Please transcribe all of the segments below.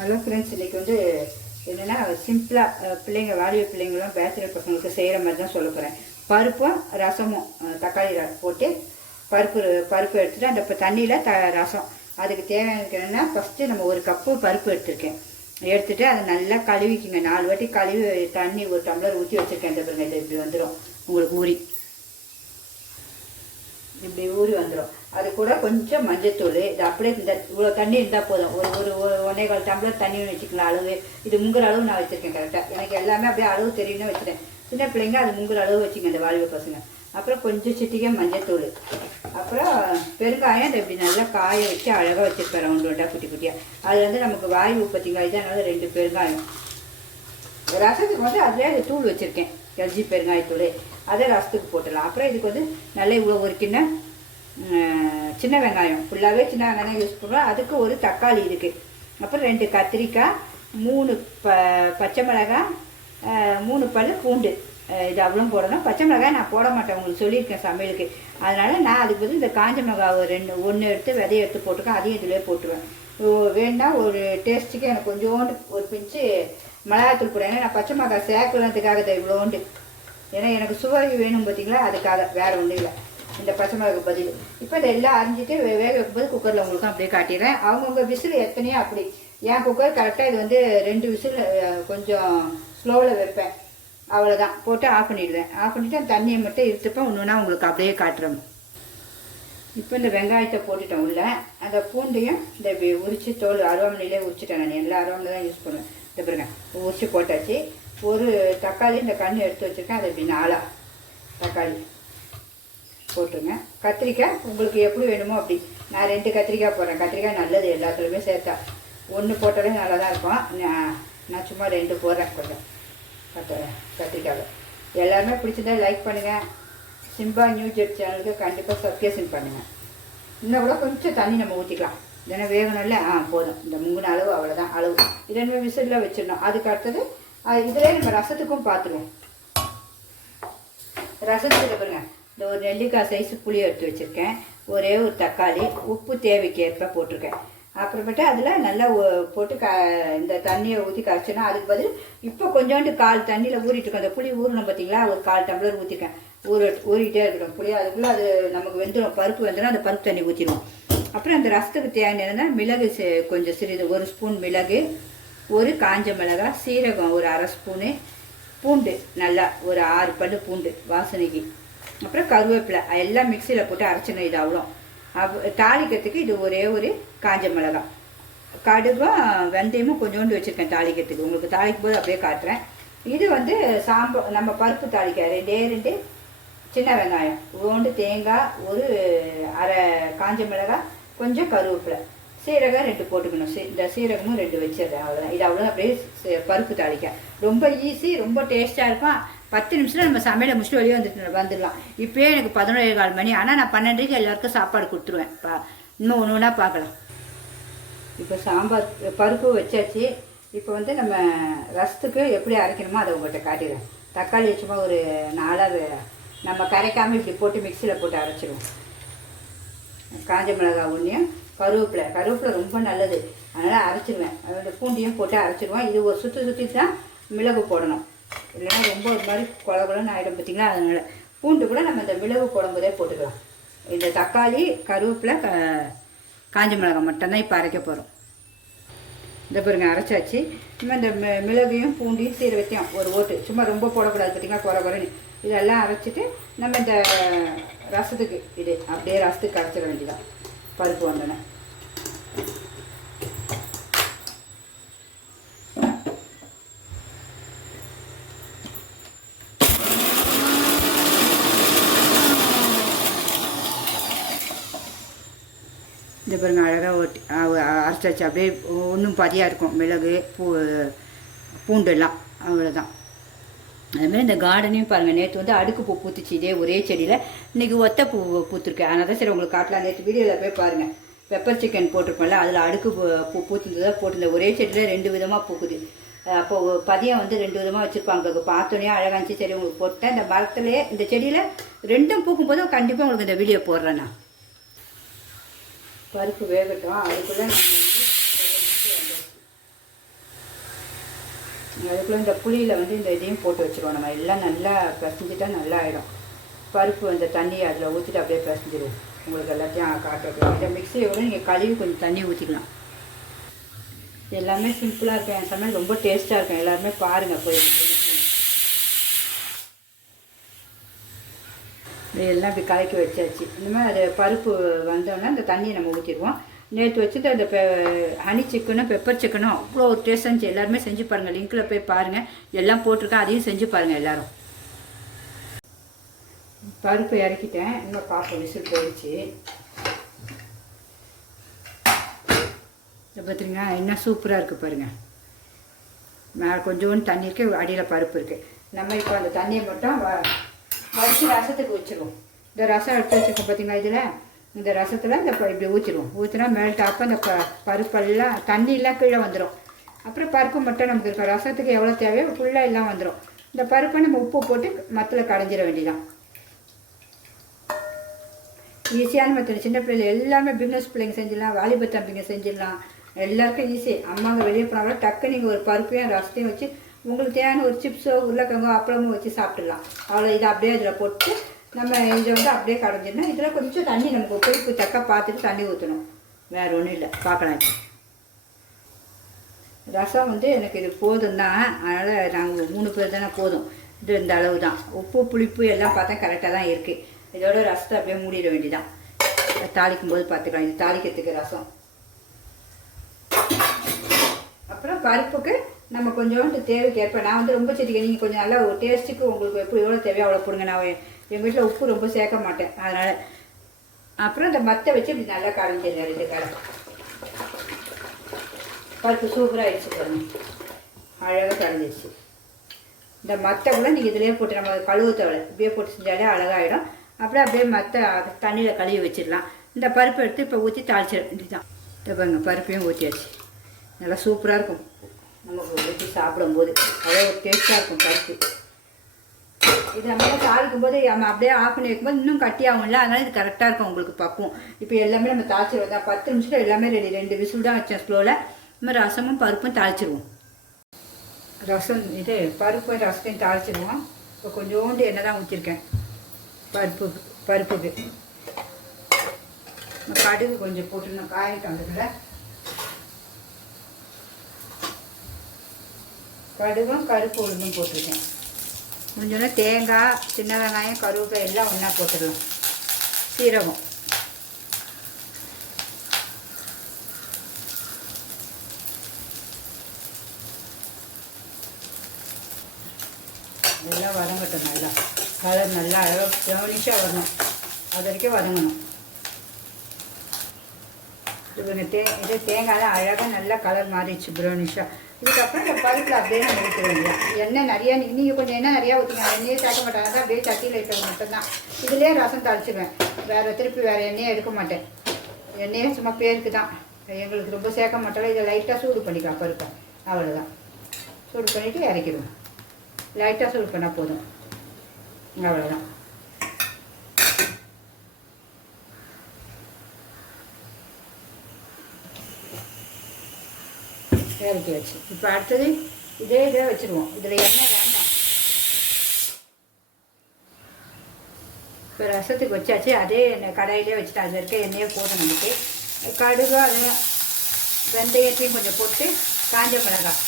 Hello friends, இன்றைக்கி வந்து என்னென்னா சிம்பிளாக பிள்ளைங்க வாலிப பிள்ளைங்களாம் பேச்சுலர் பசங்களுக்கு செய்கிற மாதிரி தான் சொல்ல போகிறேன். பருப்பும் ரசமும் தக்காளி போட்டு பருப்பு எடுத்துகிட்டு அந்த தண்ணியில் ரசம் அதுக்கு தேவையானது என்னென்னா ஃபஸ்ட்டு நம்ம ஒரு கப்பு பருப்பு எடுத்துகிட்டு அதை நல்லா கழுவிக்குங்க. 4 வாட்டி கழுவி தண்ணி ஒரு டம்ளர் ஊற்றி வச்சுருக்கேன். இந்த பாருங்க, இது இப்படி வந்துடும் உங்களுக்கு இப்படி ஊறி வந்துடும். அது கூட கொஞ்சம் மஞ்சத்தூள், இது அப்படியே இந்த இவ்வளோ தண்ணி இருந்தால் போதும். ஒரு 1.25 டம்ளர் தண்ணி வச்சுக்கலாம். அளவு இது முங்குற அளவு நான் வச்சுருக்கேன் கரெக்டாக. எனக்கு எல்லாமே அப்படியே அளவு தெரியும்னு வச்சுட்டேன். சின்ன பிள்ளைங்க அது முங்குற அளவு வச்சுங்க இந்த வாலிப பசங்க. அப்புறம் கொஞ்சம் சிட்டிகை மஞ்சத்தூள், அப்புறம் பெருங்காயம். அதை இப்படி நல்லா காய வச்சு அழகாக வச்சுருப்பேன் ரவுண்டாக குட்டி குட்டியாக. அது வந்து நமக்கு வாயு பார்த்தீங்களா, இதனால 2 பெருங்காயம். ரசத்துக்கு வந்து அதிலே அது தூள் வச்சுருக்கேன், எல்ஜி பெருங்காயத்தூள். அதை ரசத்துக்கு போட்டுடலாம். அப்புறம் இதுக்கு வந்து நல்லா இவ்வளோ ஒரு கிண்ணம் சின்ன வெங்காயம், ஃபுல்லாகவே சின்ன வெங்காயம் யூஸ் பண்ணுறோம். அதுக்கு ஒரு தக்காளி இருக்குது. அப்புறம் 2 கத்திரிக்காய், 3 பச்சை மிளகாய், 3 பல் பூண்டு. இது அவ்வளோ போடணும். பச்சை மிளகாய் நான் போட மாட்டேன், உங்களுக்கு சொல்லியிருக்கேன் சமையலுக்கு. அதனால் நான் அதுக்கு வந்து இந்த காஞ்ச மிளகாய் 1 எடுத்து விதையை எடுத்து போட்டுருக்கேன். அதையும் இதிலே போட்டுருவேன். வேணுன்னா ஒரு டேஸ்ட்டுக்கு எனக்கு கொஞ்சோண்டு ஒரு பிஞ்சு மிளகாத்தூள் போடுவேன். ஏன்னா நான் பச்சை மிளகாய் சேர்க்கலதுக்காக தான் இவ்வளோண்டு. ஏன்னா எனக்கு சுவை வேணும் பார்த்தீங்களா, அதுக்காக, வேறு ஒன்றும் இல்லை. இந்த பச்சை மிளகாய் பதில் இப்போ இதெல்லாம் அரிஞ்சிட்டு வேக வைக்கும்போது குக்கரில் உங்களுக்கும் அப்படியே காட்டிடுறேன். அவங்கவுங்க விசில் எத்தனையோ அப்படி. என் குக்கர் கரெக்டாக இது வந்து 2 விசில் கொஞ்சம் ஸ்லோவில் வைப்பேன். அவ்வளோதான், போட்டு ஆஃப் பண்ணிடுவேன். ஆஃப் பண்ணிவிட்டு அந்த தண்ணியை மட்டும் இருத்துப்பேன். ஒன்றுனா உங்களுக்கு அப்படியே காட்டுறேன். இப்போ இந்த வெங்காயத்தை போட்டுட்டேன் உள்ள. அந்த பூண்டையும் இந்த உரிச்சு தோல் அருவாமனையிலே உரிச்சிட்டேன். நான் எல்லா அருவாமனை தான் யூஸ் பண்ணுவேன். இந்த பாருங்க, உரிச்சு போட்டாச்சு. ஒரு தக்காளி இந்த கண்ணு எடுத்து வச்சுருக்கேன். அதை இப்படி 4 தக்காளி போட்டுருங்க. கத்திரிக்காய் உங்களுக்கு எப்படி வேணுமோ அப்படி. நான் 2 கத்திரிக்காய் போடுறேன். கத்திரிக்காய் நல்லது, எல்லாத்துலேயுமே சேர்த்தா 1 போட்டாலே நல்லா தான் இருக்கும். நான் சும்மா 2 போடுறேன். கொஞ்சம் கத்திரிக்காய். எல்லாருமே பிடிச்சிருந்தா லைக் பண்ணுங்கள். சிம்பா நியூ ஜெட் சேனலுக்கு கண்டிப்பாக சப்ஸ்கிரைப் பண்ணுங்கள். இன்னும் கூட கொஞ்சம் தண்ணி நம்ம ஊற்றிக்கலாம். ஏன்னா வேகணும்ல. போதும், இந்த 3 அளவு அவ்வளோதான் அளவு. 2 விசிலில் வச்சிடணும். அதுக்கு அடுத்தது இதிலே நம்ம ரசத்துக்கும் பார்த்துருவோம். ரசத்துக்கு பாருங்க, இந்த ஒரு நெல்லிக்காய் சைஸு புளி எடுத்து வச்சுருக்கேன். ஒரே ஒரு தக்காளி, உப்பு தேவைக்கு ஏற்ப போட்டிருக்கேன். அப்புறமேட்டு அதில் நல்லா போட்டு இந்த தண்ணியை ஊற்றி கரைச்சோன்னா அதுக்கு பதில் இப்போ கொஞ்சோண்டு 1/4 தண்ணியில் ஊறிட்டுருக்கேன். அந்த புளி ஊறணும் பார்த்தீங்களா, ஒரு 1/4 டம்ளர் ஊற்றிருக்கேன். ஊறிட்டே இருக்கணும் புளி. அதுக்குள்ளே அது நமக்கு வெந்துடும், பருப்பு வெந்துடும். அந்த பருப்பு தண்ணி ஊற்றிடுவோம். அப்புறம் அந்த ரசத்துக்கு தேவையான மிளகு கொஞ்சம் சிறிது, 1 ஸ்பூன் மிளகு, ஒரு காஞ்ச மிளகாய், சீரகம் ஒரு 1/2 ஸ்பூனு, பூண்டு நல்லா ஒரு 6 பல் பூண்டு வாசனைக்கு, அப்புறம் கருவேப்பிலை எல்லாம் மிக்சியில் போட்டு அரைச்சிடணும். இது அவ்வளோ. தாளிக்கிறதுக்கு இது ஒரே ஒரு காஞ்ச மிளகாய், கடுகும் வெந்தயமும் கொஞ்சோண்டு வச்சுருக்கேன் தாளிக்கிறதுக்கு. உங்களுக்கு தாளிக்கும் போது அப்படியே காட்டுறேன். இது வந்து நம்ம பருப்பு தாளிக்க 2 சின்ன வெங்காயம், ஓண்டு தேங்காய், ஒரு 1/2 காஞ்ச மிளகாய், கொஞ்சம் கருவேப்பிலை, சீரகம் 2 போட்டுக்கணும். இந்த சீரகமும் 2 வச்சிடுறேன். அவ்வளோதான். இது அவ்வளோதான். அப்படியே பருப்பு தாளிக்க ரொம்ப ஈஸி, ரொம்ப டேஸ்ட்டாக இருக்கும். 10 நிமிஷத்தில் நம்ம சமையலை முடிச்சுட்டு வெளியே வந்துடலாம். இப்போயே எனக்கு 11:15 மணி. ஆனால் நான் 12க்கு எல்லாருக்கும் சாப்பாடு கொடுத்துருவேன். இன்னும் ஒன்று பார்க்கலாம். இப்போ சாம்பார் பருப்பு வச்சாச்சு. இப்போ வந்து நம்ம ரசத்துக்கு எப்படி அரைக்கணுமோ அதை உங்கள்கிட்ட காட்டிடுவேன். தக்காளி சும்மா ஒரு 4 நம்ம கரைக்காமல் இப்படி போட்டு மிக்சியில் போட்டு அரைச்சிடுவோம். காஞ்ச மிளகாய் ஒன்றையும், கருவேப்பிலை ரொம்ப நல்லது, அதனால் அரைச்சிடுவேன். அதோட பூண்டியும் போட்டு அரைச்சிடுவோம். இது ஒரு சுற்றி தான் மிளகு போடணும், இல்லைன்னா ரொம்ப ஒரு மாதிரி குழகுலன்னு ஆகிடும் பார்த்தீங்களா. அதனால் பூண்டு கூட நம்ம இந்த மிளகு போடும்போதே போட்டுக்கலாம். இந்த தக்காளி, கருவேப்பிலை, காஞ்ச மிளகாய் மட்டும்தான் இப்போ அரைக்க போகிறோம். இந்த பாருங்க, அரைச்சாச்சு. நம்ம இந்த மிளகையும் பூண்டையும் சீரகத்தையும் ஒரு ஓட்டு, சும்மா ரொம்ப போடக்கூடாது பார்த்தீங்களா, குறைன்னு. இதெல்லாம் அரைச்சிட்டு நம்ம இந்த ரசத்துக்கு இது அப்படியே ரசத்துக்கு அரைச்சிட வேண்டியதான். பருப்பு வந்தோன்னே இந்த பாருங்க, அழகாக ஓட்டி அரைச்சாச்சு. அப்படியே ஒன்றும் பதியாக இருக்கும் மிளகு பூண்டெல்லாம். அவ்வளோதான். அதுமாதிரி இந்த கார்டனையும் பாருங்கள். நேற்று வந்து அடுக்கு பூ பூத்துச்சு இதே ஒரே செடியில். இன்றைக்கி ஒத்த பூ பூத்துருக்கேன். அதனால் தான் சரி உங்களுக்கு காட்டலாம். நேற்று வீடியோவில் போய் பாருங்கள், பெப்பர் சிக்கன் போட்டிருப்போம்ல, அதில் அடுக்கு பூ பூத்துருந்ததாக போட்டிருந்தேன். ஒரே செடியில் 2 விதமாக பூக்குது. அப்போது பதியம் வந்து 2 விதமாக வச்சுருப்பாங்க. பார்த்தோன்னே அழகாக இருந்துச்சு. சரி உங்களுக்கு போட்டேன். இந்த மரத்துலேயே இந்த செடியில் 2ம் பூக்கும்போது கண்டிப்பாக உங்களுக்கு இந்த வீடியோ போடுறேன். நான் பருப்பு வேகட்டும். அதுக்குள்ளே நம்ம வந்து அதுக்குள்ளே இந்த புளியில் வந்து இந்த இதையும் போட்டு வச்சுருவோம். நம்ம எல்லாம் நல்லா பிசைஞ்சிட்டா நல்லா ஆகிடும். பருப்பு அந்த தண்ணியை அதில் ஊற்றிட்டு அப்படியே பிசைஞ்சிடுவோம். உங்களுக்கு எல்லாத்தையும் காட்டுறோம். இந்த மிக்சியோடு நீங்கள் கழுவி கொஞ்சம் தண்ணி ஊற்றிக்கலாம். எல்லாமே சிம்பிளாக இருக்கும். என் சமையல் ரொம்ப டேஸ்ட்டாக இருக்கும். எல்லாருமே பாருங்கள் போய். எல்லாம் இப்படி கலக்கி வச்சாச்சு. இந்த மாதிரி அது பருப்பு வந்தோடனே அந்த தண்ணியை நம்ம ஊற்றிடுவோம். நேற்று வச்சுட்டு அந்த ஹனி சிக்கனும் பெப்பர் சிக்கனும் அவ்வளோ டேஸ்ட்டாக இருந்துச்சு. எல்லாருமே செஞ்சு பாருங்கள். லிங்க்கில் போய் பாருங்கள். எல்லாம் போட்டிருக்கேன். அதையும் செஞ்சு பாருங்கள் எல்லோரும். பருப்பு இறக்கிட்டேன். இன்னும் பார்ப்போம். விசில் போயிடுச்சு. பார்த்துருங்க என்ன சூப்பராக இருக்குது பாருங்கள். மேலே கொஞ்சோண்டு தண்ணி இருக்குது, அடியில் பருப்பு இருக்குது. நம்ம இப்போ அந்த தண்ணியை மட்டும் வடித்து ரசத்துக்கு வச்சுருவோம். இந்த ரசம் எடுத்து வச்சுருக்கோம் பார்த்தீங்களா. இதில் இந்த ரசத்தில் இந்த இப்படி ஊற்றிடுவோம். ஊற்றினா மேலே டாப்போ அந்த பருப்பெல்லாம் தண்ணியெல்லாம் கீழே வந்துடும். அப்புறம் பருப்பு மட்டும் நமக்கு இருக்கும். ரசத்துக்கு எவ்வளோ தேவையோ ஃபுல்லாக எல்லாம் வந்துடும். இந்த பருப்பை நம்ம உப்பு போட்டு மத்தில் கடைஞ்சிட வேண்டியதான். ஈஸியான மெத்தட். சின்ன பிள்ளைங்க எல்லாமே பிஸ்னஸ் பிள்ளைங்க செஞ்சிடலாம். வாலிப தம்பிங்க செஞ்சிடலாம். எல்லாருக்கும் ஈஸி. அம்மாங்க வெளியே போனாலும் டக்கு நீங்கள் ஒரு பருப்பையும் ரசத்தையும் வச்சு உங்களுக்கு தேவையான ஒரு சிப்ஸோ உருளைக்கிழங்கோ அப்பளமோ வச்சு சாப்பிட்றலாம். அவ்வளோ இதை அப்படியே இதில் போட்டு நம்ம இதை வந்து அப்படியே கடைஞ்சிடணும். இதில் கொஞ்சம் தண்ணி நமக்கு புளிப்பு தக்க பார்த்துட்டு தண்ணி ஊற்றணும். வேறு ஒன்றும் இல்லை. பார்க்கலாம். ரசம் வந்து எனக்கு இது போதும் தான். அதனால் நாங்கள் 3 பேர் தானே போதும். இது இந்த அளவு தான். உப்பு புளிப்பு எல்லாம் பார்த்தா கரெக்டாக தான் இருக்குது. இதோட ரசத்தை அப்படியே மூடிட வேண்டியதான். தாளிக்கும் போது பார்த்துக்கலாம். இது தாளிக்கிறதுக்கு ரசம். அப்புறம் பருப்புக்கு நம்ம கொஞ்சோண்டு தேவைக்கு ஏற்ப நான் வந்து ரொம்ப செடிக்க நீங்கள் கொஞ்சம் நல்லா ஒரு டேஸ்ட்டுக்கு உங்களுக்கு எப்படி எவ்வளோ தேவையோ அவ்வளோ போடுங்க. நான் எங்கள் வீட்டில் உப்பு ரொம்ப சேர்க்க மாட்டேன். அதனால் அப்புறம் இந்த மத்தை வச்சு இப்படி நல்லா கடைஞ்சிடுறேன். 2 கடை பருப்பு சூப்பராக ஆயிடுச்சு பாருங்க. அழகாக கடைஞ்சிடுச்சு. இந்த மத்தை கூட நீங்கள் இதிலே போட்டு நம்ம கழுவு தேவை இப்படியே போட்டு செஞ்சாலே அழகாகிடும். அப்புறம் அப்படியே மற்ற தண்ணியில் கழுவி வச்சிடலாம். இந்த பருப்பு எடுத்து இப்போ ஊற்றி தாளிச்சிட வேண்டியதான். இதை பாருங்க பருப்பையும் ஊற்றியாச்சு. நல்லா சூப்பராக இருக்கும். நமக்கு ஊற்றி சாப்பிடும்போது அவ்வளோ ஒரு டேஸ்ட்டாக இருக்கும் பருப்பு. இது நம்ம தாளிக்கும் போது நம்ம அப்படியே ஆஃப் பண்ணி வைக்கும்போது இன்னும் கட்டியாகும்ல. அதனால் இது கரெக்டாக இருக்கும் உங்களுக்கு பக்குவம். இப்போ எல்லாமே நம்ம தாளிச்சிடுவோம் தான். 10 நிமிஷத்தில் எல்லாமே ரெடி. 2 விசில் தான் வச்சேன் ஸ்லோவில். நம்ம ரசமும் பருப்பும் தாளிச்சிடுவோம். ரசம் இது பருப்பும் ரசத்தையும் தாளிச்சிடுவோம். இப்போ கொஞ்சோண்டு எண்ணெய் தான் ஊற்றிருக்கேன் பருப்புக்கு. கடுகு கொஞ்சம் போட்டுருந்தோம். காய்க்கு வந்துக்கல கடுகும் கருப்பு உளுந்தும் போட்டிருக்கேன். முடிஞ்சோன்னா தேங்காய், சின்ன வெங்காயம், கருவேப்பிலை எல்லாம் ஒன்றா போட்டுடலாம். சீரகம் எல்லாம் வதங்கட்டும். நல்லா கலர் நல்லா ப்ரௌனிஷாக வரணும். அது வரைக்கும் வதங்கணும். இது தேங்காய் தான் அழகாக நல்லா கலர் மாறிடுச்சு ப்ரௌனிஷாக. இதுக்கப்புறம் இந்த பருப்பில் அப்படியே நம்ம ஊற்ற வேண்டியதான். எண்ணெய் நிறையா நீங்கள் கொஞ்சம் எண்ணெய் நிறையா ஊற்றிங்க. எண்ணெயே சேர்க்க மாட்டாங்க தான். அப்படியே சட்டியில் இருக்கிறது மட்டும்தான். இதுலேயே ரசம் தாளிச்சிடுவேன். திருப்பி வேறு எண்ணெயே எடுக்க மாட்டேன். எண்ணெயே சும்மா பேருக்கு தான். எங்களுக்கு ரொம்ப சேர்க்க மாட்டோம். இதை லைட்டாக சூடு பண்ணிக்கலாம் பருப்பை. அவ்வளோதான். சூடு பண்ணிவிட்டு இறக்கிடுவோம். லைட்டாக சூடு பண்ணால் போதும். அவ்வளோதான். இறக்கி வச்சு இப்போ அடுத்தது இதே வச்சுருவோம். இதில் எண்ணெய் வேண்டாம். இப்போ ரசத்துக்கு வச்சாச்சு. அதே எண்ணெய் கடாயிலே வச்சுட்டு அதில் இருக்க எண்ணெயே போதும் நமக்கு. கடுகு அது வெந்தயத்தையும் கொஞ்சம் போட்டு காஞ்ச மிளகாய்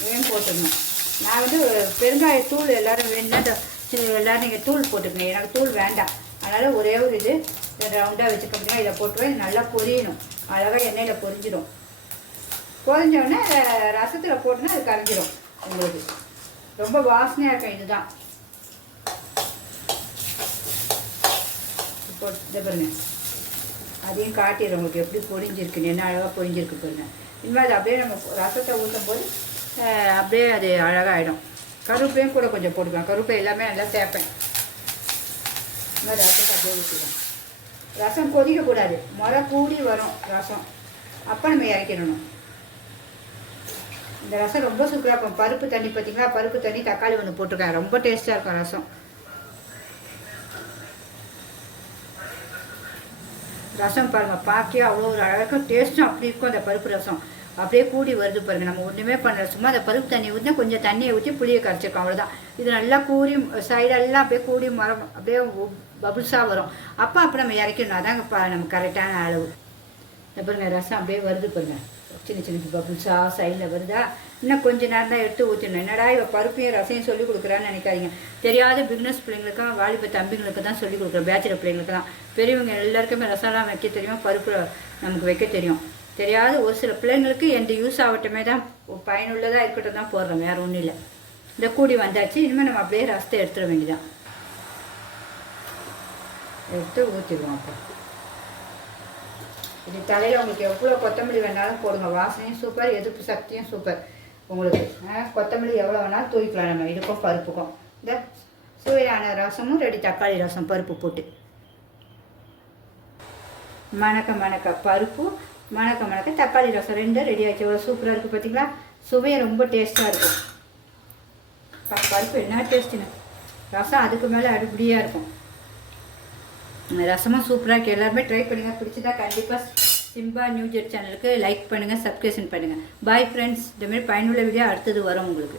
இதையும் போட்டுக்கணும். நான் வந்து பெருங்காயத்தூள் எல்லோரும் வேணுன்னா எல்லோரும் நீங்கள் தூள் போட்டுக்கணும். எனக்கு தூள் வேண்டாம். அதனால் ஒரே ஒரு இது ரவுண்டாக வச்சுக்கோங்க. இதை போட்டுருவேன். நல்லா பொரியணும். அழகாக எண்ணெயில் பொரிஞ்சிடும். பொரிஞ்சோடனே ரசத்தில் போட்டுன்னா அது கரைஞ்சிடும். உங்களுக்கு ரொம்ப வாசனையாக இருக்கும். இதுதான் இப்போ இதை பாருங்க. அதையும் காட்டிடுறோம் உங்களுக்கு எப்படி பொரிஞ்சிருக்குன்னு. என்ன அழகாக பொரிஞ்சிருக்கு பாருங்க. இனிமேல் அது அப்படியே நம்ம ரசத்தை ஊற்றும் போது அப்படியே அது அழகாகிடும். கருவேப்பையும் கூட கொஞ்சம் போட்டுக்கலாம். கருவேப்பை எல்லாமே நல்லா சேர்ப்பேன். இந்த மாதிரி ரசத்தை அப்படியே ஊற்றிடுவோம். ரசம் கொதிக்கக்கூடாது. முறை கூடி வரும் ரசம். அப்போ நம்ம இறக்கிடணும். இந்த ரசம் ரொம்ப சூப்பராக இருக்கும். பருப்பு தண்ணி பார்த்தீங்களா. பருப்பு தண்ணி தக்காளி ஒன்று போட்டிருக்கேன். ரொம்ப டேஸ்ட்டாக இருக்கும் ரசம். ரசம் பாருங்கள். பார்க்கவே அவ்வளோ ஒரு அழகாக டேஸ்ட்டும் அப்படி இருக்கும் அந்த பருப்பு ரசம். அப்படியே கூடி வருது பாருங்கள். நம்ம ஒன்றுமே பண்ணல, சும்மா அந்த பருப்பு தண்ணி ஊற்றி கொஞ்சம் தண்ணியை ஊற்றி புளியை கரைச்சிருக்கோம், அவ்வளோதான். இது நல்லா கூடி சைடெல்லாம் அப்படியே கூடி மரம் அப்படியே பபுள்ஸாக வரும். அப்போ நம்ம இறக்கணும். அதாங்க நம்ம கரெக்டான அளவு. பாருங்க ரசம் அப்படியே வருது பாருங்கள், சின்ன சின்ன பபுள்ஸாக சைடில் வருதா. இன்னும் கொஞ்சம் நேரம் தான் எடுத்து ஊற்றணும். என்னடா இவ பருப்பையும் ரசையும் சொல்லிக் கொடுக்குறான்னு நினைக்காதீங்க. தெரியாத பிஸ்னஸ் பிள்ளைங்களுக்கும் வாலிப தம்பிங்களுக்கு தான் சொல்லிக் கொடுக்குறோம், பேச்சுலர் பிள்ளைங்களுக்கு தான். பெரியவங்க எல்லாருக்குமே ரசம்லாம் வைக்க தெரியும், பருப்பு நமக்கு வைக்க தெரியும். தெரியாத ஒரு சில பிள்ளைங்களுக்கு எந்த யூஸ் ஆகட்டுமே தான், பயனுள்ளதாக இருக்கட்டும் தான் போடுறோம், வேறு ஒன்றும் இல்லை. இந்த கூடி வந்தாச்சு. இனிமேல் நம்ம அப்படியே ரசத்தை எடுத்துட வேண்டியதான். எடுத்து ஊற்றிடுவோம். அப்போ இது தலையில் உங்களுக்கு எவ்வளோ கொத்தமல்லி வேணாலும் போடுங்க, வாசனையும் சூப்பர், எதிர்ப்பு சக்தியும் சூப்பர் உங்களுக்கு. கொத்தமல்லி எவ்வளோ வேணாலும் தூக்கிக்கலாம் நம்ம இதுக்கும் பருப்புக்கும். இந்த சுவையான ரசமும் ரெடி, தக்காளி ரசம் பருப்பு போட்டு. மணக்க பருப்பு, மணக்க தக்காளி ரசம் ரெண்டும் ரெடி ஆச்சு. எவ்வளோ சூப்பராக இருக்குது பார்த்தீங்களா. சுவையும் ரொம்ப டேஸ்ட்டாக இருக்கும். பருப்பு என்ன டேஸ்ட்டுங்க, ரசம் அதுக்கு மேலே அடிப்படியாக இருக்கும். ரசமும் சூப்பராக இருக்குது. எல்லாருமே ட்ரை பண்ணுங்கள். பிடிச்சதா கண்டிப்பாக சிம்பா நியூ ஜெட் சேனலுக்கு லைக் பண்ணுங்கள், சப்ஸ்கிரிப்ஷன் பண்ணுங்கள். Bye friends. இதுமாதிரி பயனுள்ள வீடியோ அடுத்தது வரும் உங்களுக்கு.